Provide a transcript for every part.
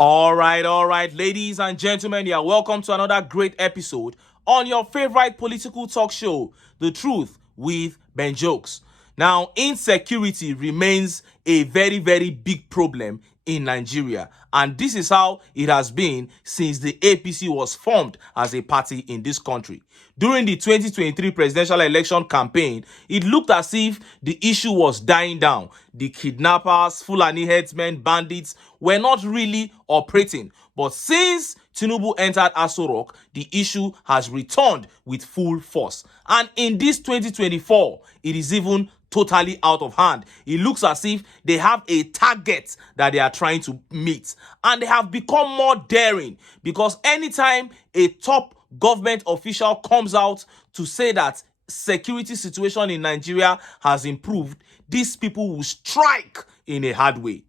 All right, ladies and gentlemen, you are welcome to another great episode on your favorite political talk show, The Truth with Ben Jokes. Now, insecurity remains a very big problem in Nigeria, and this is how it has been since the APC was formed as a party in this country. During the 2023 presidential election campaign, it looked as if the issue was dying down. The kidnappers, Fulani headsmen, bandits were not really operating. But since Tinubu entered Aso Rock, the issue has returned with full force. And in this 2024, it is even totally out of hand. It looks as if they have a target that they are trying to meet. And they have become more daring because anytime a top government official comes out to say that security situation in Nigeria has improved, these people will strike in a hard way.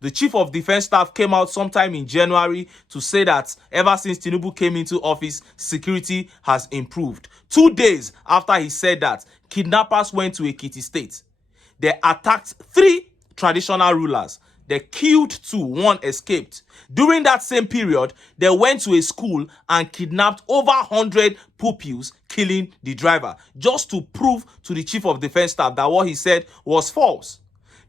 The Chief of Defense Staff came out sometime in January to say that ever since Tinubu came into office, security has improved. 2 days after he said that, kidnappers went to Ekiti State. They attacked 3 traditional rulers. They killed 2, 1 escaped. During that same period, they went to a school and kidnapped over 100 pupils, killing the driver, just to prove to the Chief of Defense Staff that what he said was false.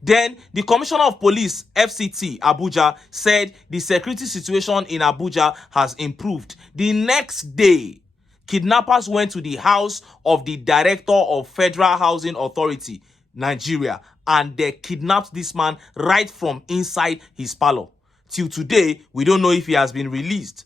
Then, the Commissioner of Police, FCT, Abuja, said the security situation in Abuja has improved. The next day, kidnappers went to the house of the Director of Federal Housing Authority, Nigeria, and they kidnapped this man right from inside his parlor. Till today, we don't know if he has been released.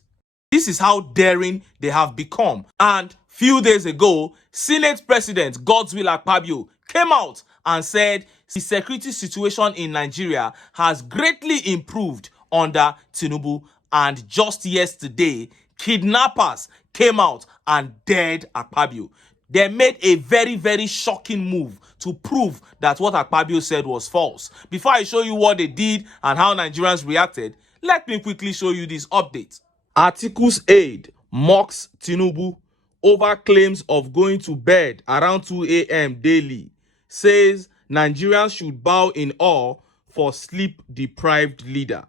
This is how daring they have become. And few days ago, Senate President Godswill Akpabio came out and said the security situation in Nigeria has greatly improved under Tinubu. And just yesterday, kidnappers came out and dared Akpabio. They made a very shocking move to prove that what Akpabio said was false. Before I show you what they did and how Nigerians reacted, let me quickly show you this update. Atiku's aide mocks Tinubu over claims of going to bed around 2 a.m. daily. Says Nigerians should bow in awe for sleep-deprived leader.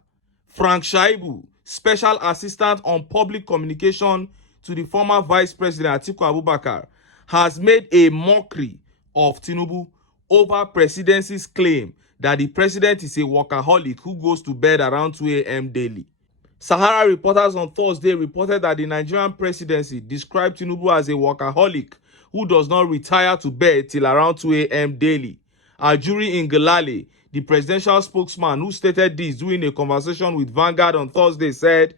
Frank SHUAIBU, Special Assistant on Public Communication to the former Vice President Atiku Abubakar, has made a mockery of Tinubu over presidency's claim that the president is a workaholic who goes to bed around 2 a.m. daily. Sahara reporters on Thursday reported that the Nigerian presidency described Tinubu as a workaholic who does not retire to bed till around 2 a.m. daily. AJURI Ngelale, the presidential spokesman who stated this during a conversation with Vanguard on Thursday, said,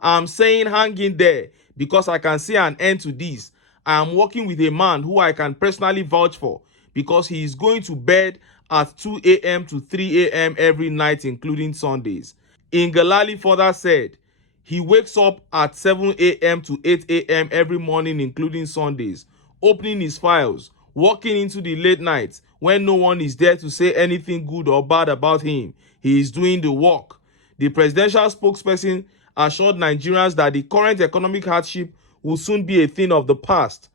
"I'm saying hang in there because I can see an end to this. I am working with a man who I can personally vouch for because he is going to bed at 2 a.m. to 3 a.m. every night, including Sundays." Ngelale further said, he wakes up at 7 a.m. to 8 a.m. every morning, including Sundays, opening his files, walking into the late nights when no one is there to say anything good or bad about him. He is doing the work. The presidential spokesperson assured Nigerians that the current economic hardship will soon be a thing of the past,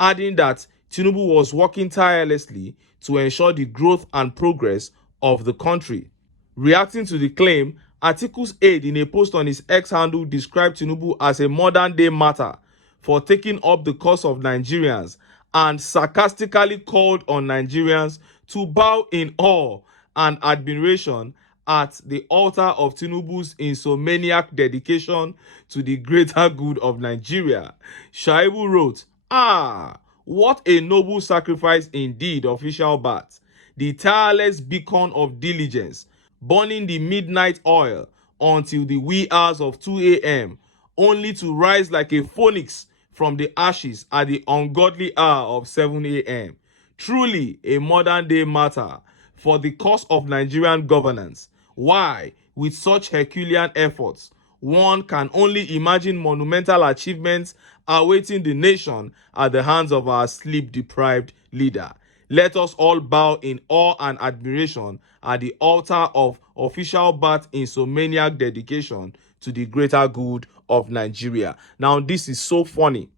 adding that Tinubu was working tirelessly to ensure the growth and progress of the country. Reacting to the claim, Atiku's aide in a post on his X handle described Tinubu as a modern-day martyr for taking up the cause of Nigerians and sarcastically called on Nigerians to bow in awe and admiration at the altar of Tinubu's insomniac dedication to the greater good of Nigeria. SHUAIBU wrote, what a noble sacrifice indeed, official bat. The tireless beacon of diligence, burning the midnight oil until the wee hours of 2 a.m., only to rise like a phoenix from the ashes at the ungodly hour of 7 a.m. Truly a modern-day martyr for the cause of Nigerian governance. Why, with such Herculean efforts, one can only imagine monumental achievements awaiting the nation at the hands of our sleep-deprived leader. Let us all bow in awe and admiration at the altar of official bat insomniac dedication to the greater good of Nigeria. Now, this is so funny.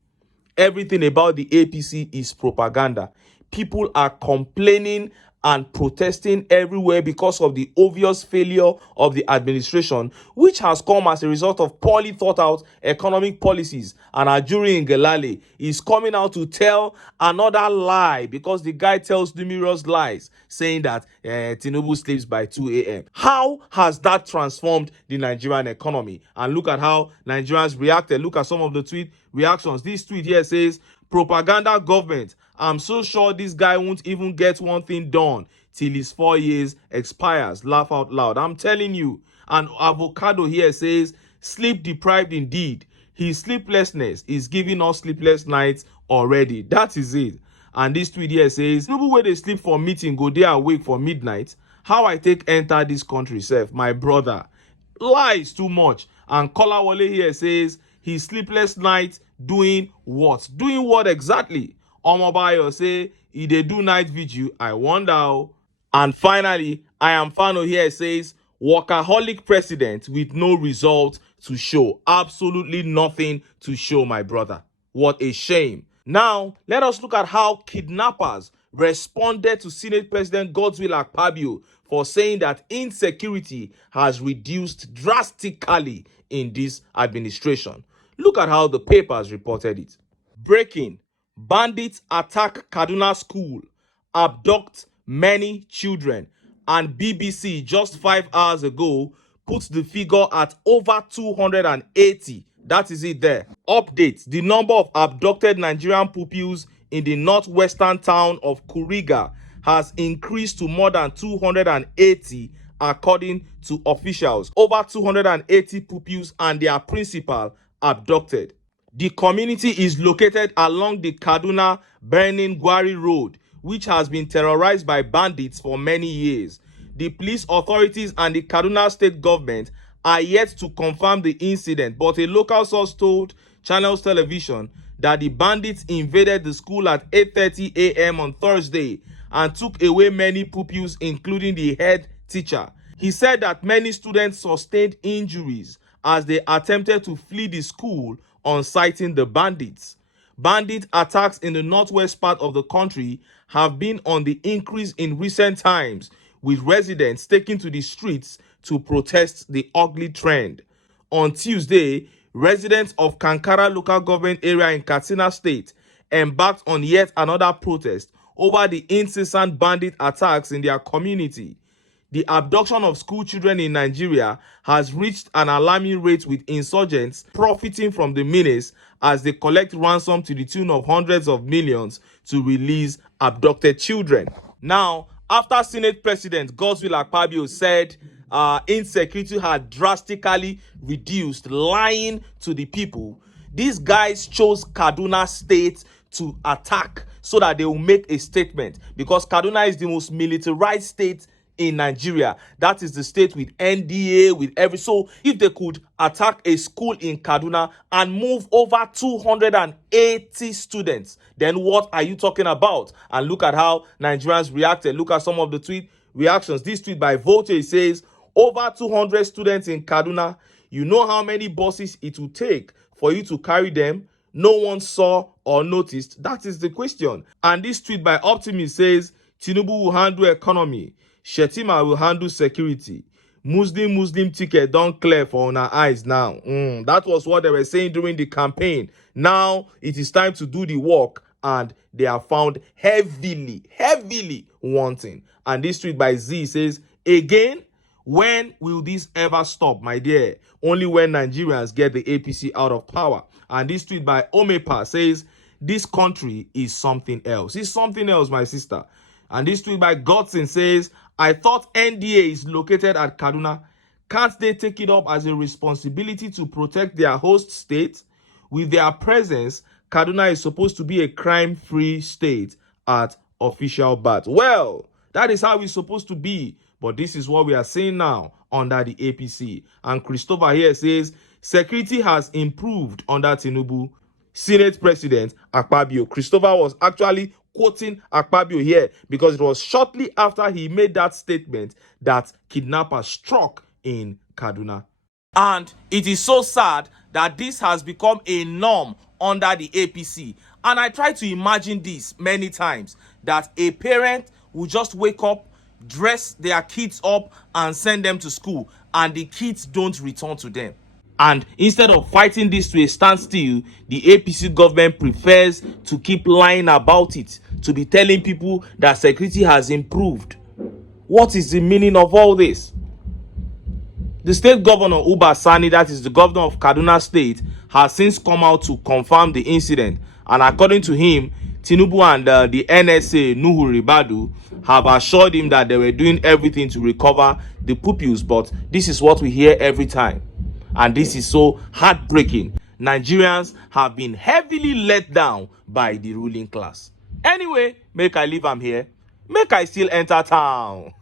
Everything about the APC is propaganda. People are complaining and protesting everywhere because of the obvious failure of the administration, which has come as a result of poorly thought out economic policies. And AJURI in Gelale is coming out to tell another lie, because the guy tells numerous lies saying that Tinubu sleeps by 2 a.m. How has that transformed the Nigerian economy? And look at how Nigerians reacted. Look at some of the tweet reactions. This tweet here says, "Propaganda government. I'm so sure this guy won't even get one thing done till his 4 years expires. Laugh out loud." I'm telling you. And Avocado here says, "Sleep deprived indeed. His sleeplessness is giving us sleepless nights already." That is it. And this tweet here says, "Tinubu wey dey sleep for meeting go dey awake for midnight. How I take enter this country sef, my brother." Lies too much. And Kolawole here says, "His sleepless night doing what?" Doing what exactly? Omobayo say, "He dey do night vigil. I wonder." And finally, I am Fano here says, "Workaholic president with no result to show." Absolutely nothing to show, my brother. What a shame. Now, let us look at how kidnappers responded to Senate President Godswill Akpabio for saying that insecurity has reduced drastically in this administration. Look at how the papers reported it. Breaking: bandits attack Kaduna school, abduct many children. And BBC just 5 hours ago puts the figure at over 280. That is it there. Update: the number of abducted Nigerian pupils in the northwestern town of Kuriga has increased to more than 280 according to officials. Over 280 pupils and their principal abducted. The community is located along the Kaduna Birnin Gwari Road, which has been terrorized by bandits for many years. The police authorities and the Kaduna state government are yet to confirm the incident, but a local source told Channels Television that the bandits invaded the school at 8:30 a.m. on Thursday and took away many pupils, including the head teacher. He said that many students sustained injuries as they attempted to flee the school on sighting the bandits. Bandit attacks in the northwest part of the country have been on the increase in recent times, with residents taking to the streets to protest the ugly trend. On Tuesday, residents of Kankara local government area in Katsina State embarked on yet another protest over the incessant bandit attacks in their community. The abduction of school children in Nigeria has reached an alarming rate, with insurgents profiting from the menace as they collect ransom to the tune of hundreds of millions to release abducted children. Now, after Senate President Godswill Akpabio said insecurity had drastically reduced, lying to the people, these guys chose Kaduna State to attack so that they will make a statement, because Kaduna is the most militarized state in Nigeria. That is the state with NDA, with every. So if they could attack a school in Kaduna and move over 280 students, then what are you talking about? And look at how Nigerians reacted. Look at some of the tweet reactions. This tweet by Vote says, "Over 200 students in Kaduna. You know how many buses it will take for you to carry them? No one saw or noticed. That is the question." And this tweet by Optimist says, "Tinubu will handle economy. Shetima will handle security. Muslim ticket don't clear for our eyes now." That was what they were saying during the campaign. Now it is time to do the work, and they are found heavily wanting. And this tweet by Z says, "Again, when will this ever stop, my dear? Only when Nigerians get the APC out of power." And this tweet by Omepa says, "This country is something else." It's something else, my sister. And this tweet by Godson says, "I thought NDA is located at Kaduna. Can't they take it up as a responsibility to protect their host state? With their presence, Kaduna is supposed to be a crime-free state at official bat." Well, that is how it's supposed to be. But this is what we are seeing now under the APC. And Christopher here says, "Security has improved under Tinubu." Senate President Akpabio. Christopher was actually quoting Akpabio here because it was shortly after he made that statement that kidnappers struck in Kaduna. And it is so sad that this has become a norm under the APC. And I try to imagine this many times, that a parent will just wake up, dress their kids up and send them to school, and the kids don't return to them. And instead of fighting this to a standstill, the APC government prefers to keep lying about it, to be telling people that security has improved. What is the meaning of all this? The state governor, Uba Sani, that is the governor of Kaduna State, has since come out to confirm the incident. And according to him, Tinubu and the NSA, Nuhu Ribadu, have assured him that they were doing everything to recover the pupils. But this is what we hear every time. And this is so heartbreaking. Nigerians have been heavily let down by the ruling class. Anyway, make I leave am here. Make I still enter town.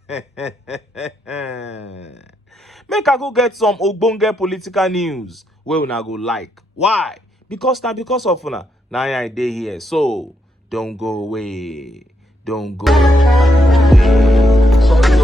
Make I go get some ogbonge political news wey una go like. Why? Because of una. Now I dey here. So don't go away. Don't go away. Sorry,